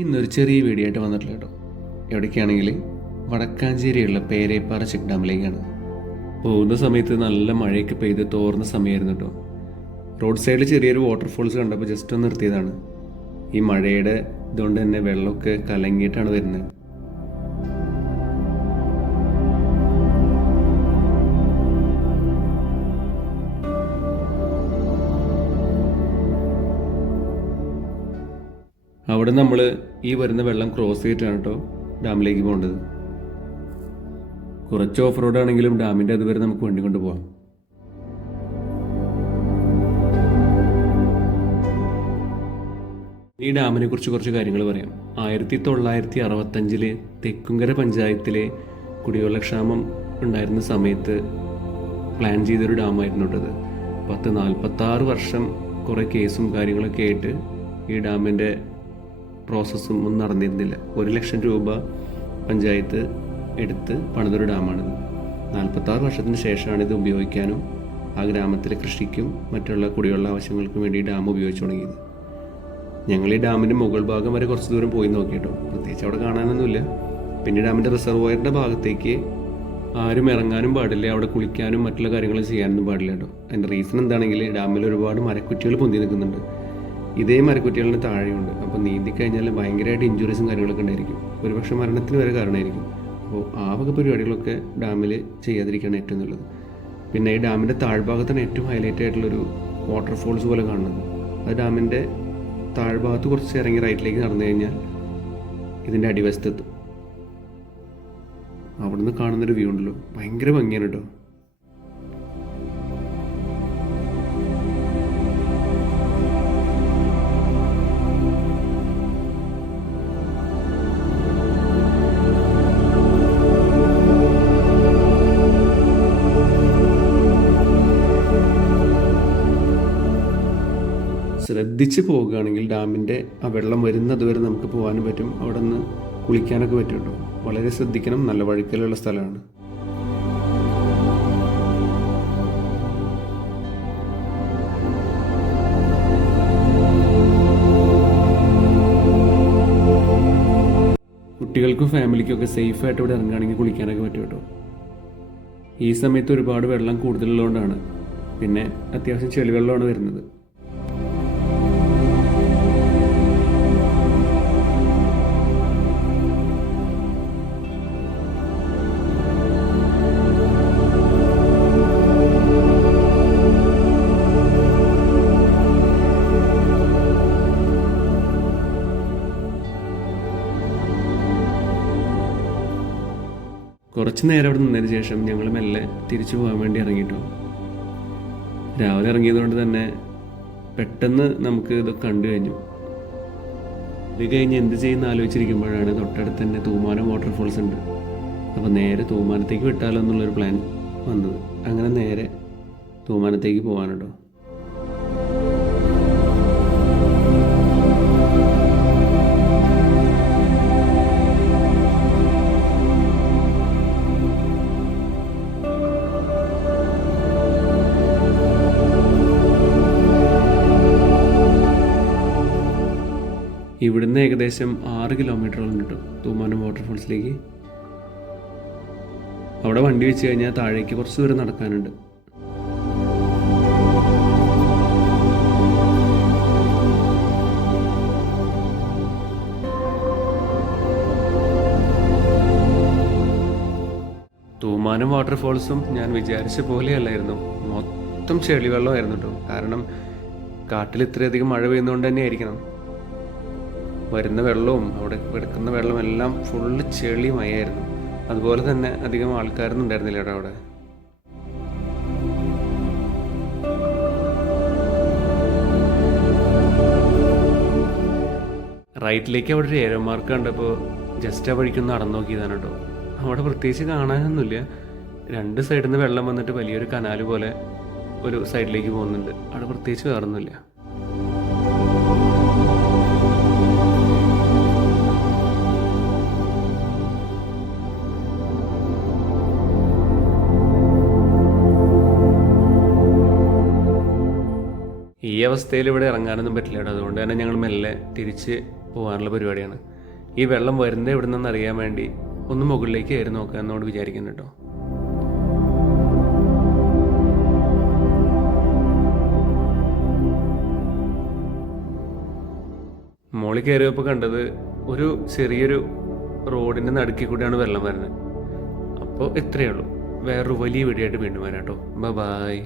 ഇന്നൊരു ചെറിയ വീഡിയോ ആയിട്ട് വന്നിട്ടില്ല കേട്ടോ. എവിടേക്കാണെങ്കിൽ വടക്കാഞ്ചേരിയുള്ള പേരേപ്പാറ ചെക്ക് ഡാമിലേക്കാണ്. പോകുന്ന സമയത്ത് നല്ല മഴയൊക്കെ പെയ്ത് തോർന്ന സമയമായിരുന്നു കേട്ടോ. റോഡ് സൈഡിൽ ചെറിയൊരു വാട്ടർഫോൾസ് കണ്ടപ്പോൾ ജസ്റ്റ് ഒന്ന് നിർത്തിയതാണ്. ഈ മഴയുടെ ഇതുകൊണ്ട് തന്നെ വെള്ളമൊക്കെ കലങ്ങിയിട്ടാണ് വരുന്നത്. അവിടെ നമ്മൾ ഈ വരുന്ന വെള്ളം ക്രോസ് ചെയ്തിട്ടാണ് കേട്ടോ ഡാമിലേക്ക് പോകേണ്ടത്. കുറച്ച് ഓഫ് റോഡ് ആണെങ്കിലും ഡാമിൻ്റെ അതുവരെ നമുക്ക് വണ്ടി കൊണ്ട് പോകാം. ഈ ഡാമിനെ കുറിച്ച് കുറച്ച് കാര്യങ്ങൾ പറയാം. 1965 തെക്കുംകര പഞ്ചായത്തിലെ കുടിവെള്ളക്ഷാമം ഉണ്ടായിരുന്ന സമയത്ത് പ്ലാൻ ചെയ്തൊരു ഡാമായിരുന്നു കേട്ടത്. 46 വർഷം കുറേ കേസും കാര്യങ്ങളൊക്കെ ആയിട്ട് ഈ ഡാമിൻ്റെ പ്രോസസ്സും ഒന്നും നടന്നിരുന്നില്ല. 1 ലക്ഷം രൂപ പഞ്ചായത്ത് എടുത്ത് പണിതൊരു ഡാമാണിത്. 46 വർഷത്തിന് ശേഷമാണ് ഇത് ഉപയോഗിക്കാനും ആ ഗ്രാമത്തിലെ കൃഷിക്കും മറ്റുള്ള കുടിവെള്ള ആവശ്യങ്ങൾക്കും വേണ്ടി ഡാം ഉപയോഗിച്ചു തുടങ്ങിയത്. ഞങ്ങൾ ഈ ഡാമിൻ്റെ മുകൾ ഭാഗം വരെ കുറച്ച് ദൂരം പോയി നോക്കിയിട്ടോ. പ്രത്യേകിച്ച് അവിടെ കാണാനൊന്നുമില്ല. പിന്നെ ഡാമിൻ്റെ റിസർവോയറിൻ്റെ ഭാഗത്തേക്ക് ആരും ഇറങ്ങാനും പാടില്ല, അവിടെ കുളിക്കാനും മറ്റുള്ള കാര്യങ്ങൾ ചെയ്യാനൊന്നും പാടില്ല കേട്ടോ. അതിൻ്റെ റീസൺ എന്താണെങ്കിൽ ഡാമിൽ ഒരുപാട് മരക്കുറ്റികൾ പൊന്തി നിൽക്കുന്നുണ്ട്. ഇതേ മരക്കുറ്റികളിന് താഴെയുണ്ട്. അപ്പോൾ നീന്തി കഴിഞ്ഞാൽ ഭയങ്കരമായിട്ട് ഇഞ്ചുറീസും കാര്യങ്ങളൊക്കെ ഉണ്ടായിരിക്കും. ഒരുപക്ഷെ മരണത്തിന് വരെ കാരണമായിരിക്കും. അപ്പോൾ ആ വക പരിപാടികളൊക്കെ ഡാമിൽ ചെയ്യാതിരിക്കുകയാണ് ഏറ്റവും നല്ലത്. പിന്നെ ഈ ഡാമിൻ്റെ താഴ്ഭാഗത്താണ് ഏറ്റവും ഹൈലൈറ്റ് ആയിട്ടുള്ളൊരു വാട്ടർഫോൾസ് പോലെ കാണുന്നത്. അത് ഡാമിൻ്റെ താഴ്ഭാഗത്ത് കുറച്ച് ഇറങ്ങി റൈറ്റിലേക്ക് നടന്നു കഴിഞ്ഞാൽ ഇതിൻ്റെ അടിവശത്തെത്തും. അവിടുന്ന് കാണുന്നൊരു വ്യൂ ഉണ്ടല്ലോ, ഭയങ്കര ഭംഗിയാണ് കേട്ടോ. ശ്രദ്ധിച്ച് പോകുകയാണെങ്കിൽ ഡാമിൻ്റെ ആ വെള്ളം വരുന്നത് വരെ നമുക്ക് പോകാനും പറ്റും. അവിടെ നിന്ന് കുളിക്കാനൊക്കെ പറ്റും കേട്ടോ. വളരെ ശ്രദ്ധിക്കണം, നല്ല വഴുക്കലുള്ള സ്ഥലമാണ്. കുട്ടികൾക്കും ഫാമിലിക്കും ഒക്കെ സേഫായിട്ട് ഇവിടെ ഇറങ്ങുകയാണെങ്കിൽ കുളിക്കാനൊക്കെ പറ്റും കേട്ടോ. ഈ സമയത്ത് ഒരുപാട് വെള്ളം കൂടുതലുള്ളതുകൊണ്ടാണ്. പിന്നെ അത്യാവശ്യം ചെളിവെള്ളമാണ് വരുന്നത്. കുറച്ച് നേരം അവിടെ നിന്നതിന് ശേഷം ഞങ്ങൾ മെല്ലെ തിരിച്ചു പോകാൻ വേണ്ടി ഇറങ്ങിയിട്ടു. രാവിലെ ഇറങ്ങിയതുകൊണ്ട് തന്നെ പെട്ടെന്ന് നമുക്ക് ഇത് കണ്ടു കഴിഞ്ഞു. ഇത് കഴിഞ്ഞ് എന്ത് ചെയ്യുന്ന ആലോചിച്ചിരിക്കുമ്പോഴാണ് തൊട്ടടുത്ത് തന്നെ തൂമാനം വാട്ടർഫോൾസ് ഉണ്ട്. അപ്പോൾ നേരെ തൂമാനത്തേക്ക് വിട്ടാലോ എന്നുള്ളൊരു പ്ലാൻ വന്നത്. അങ്ങനെ നേരെ തൂമാനത്തേക്ക് പോകാനുണ്ടോ. ഇവിടുന്ന് ഏകദേശം 6 കിലോമീറ്ററോളം കിട്ടും തൂമാനം വാട്ടർഫോൾസിലേക്ക്. അവിടെ വണ്ടി വെച്ച് കഴിഞ്ഞാൽ താഴേക്ക് കുറച്ച് ദൂരം നടക്കാനുണ്ട്. തൂമാനം വാട്ടർഫോൾസും ഞാൻ വിചാരിച്ച പോലെയല്ലായിരുന്നു. മൊത്തം ചെളിവെള്ളമായിരുന്നു കേട്ടോ. കാരണം കാട്ടിൽ ഇത്രയധികം മഴ പെയ്യുന്നതുകൊണ്ട് തന്നെ ആയിരിക്കണം. വരുന്ന വെള്ളവും അവിടെ കിടക്കുന്ന വെള്ളവും എല്ലാം ഫുള്ള് ചെളിമയായിരുന്നു. അതുപോലെ തന്നെ അധികം ആൾക്കാരൊന്നും ഉണ്ടായിരുന്നില്ല കേട്ടോ അവിടെ. റൈറ്റിലേക്ക് അവിടെ ഒരു ഏരോ മാർക്ക് കണ്ടപ്പോൾ ജസ്റ്റ് ആ വഴിക്കൊന്ന് നടന്നു നോക്കിയതാണ് കേട്ടോ. അവിടെ പ്രത്യേകിച്ച് കാണാനൊന്നുമില്ല. 2 സൈഡിൽ നിന്ന് വെള്ളം വന്നിട്ട് വലിയൊരു കനാല് പോലെ ഒരു സൈഡിലേക്ക് പോകുന്നുണ്ട്. അവിടെ പ്രത്യേകിച്ച് വേറൊന്നുമില്ല. ഈ അവസ്ഥയിൽ ഇവിടെ ഇറങ്ങാനൊന്നും പറ്റില്ല കേട്ടോ. അതുകൊണ്ട് തന്നെ ഞങ്ങൾ മെല്ലെ തിരിച്ച് പോകാനുള്ള പരിപാടിയാണ്. ഈ വെള്ളം വരുന്നത് എവിടെ നിന്നെന്ന് അറിയാൻ വേണ്ടി ഒന്ന് മുകളിലേക്ക് കയറി നോക്കുക എന്നോട് വിചാരിക്കുന്നു കേട്ടോ. മോളിൽ കയറിയപ്പോൾ കണ്ടത് ഒരു ചെറിയൊരു റോഡിൻ്റെ നടുക്കിൽ കൂടിയാണ് വെള്ളം വരുന്നത്. അപ്പോൾ ഇത്രയേ ഉള്ളൂ. വേറൊരു വലിയ വീഡിയോ ആയിട്ട് വീണ്ടും വരാം കേട്ടോ. ബൈ.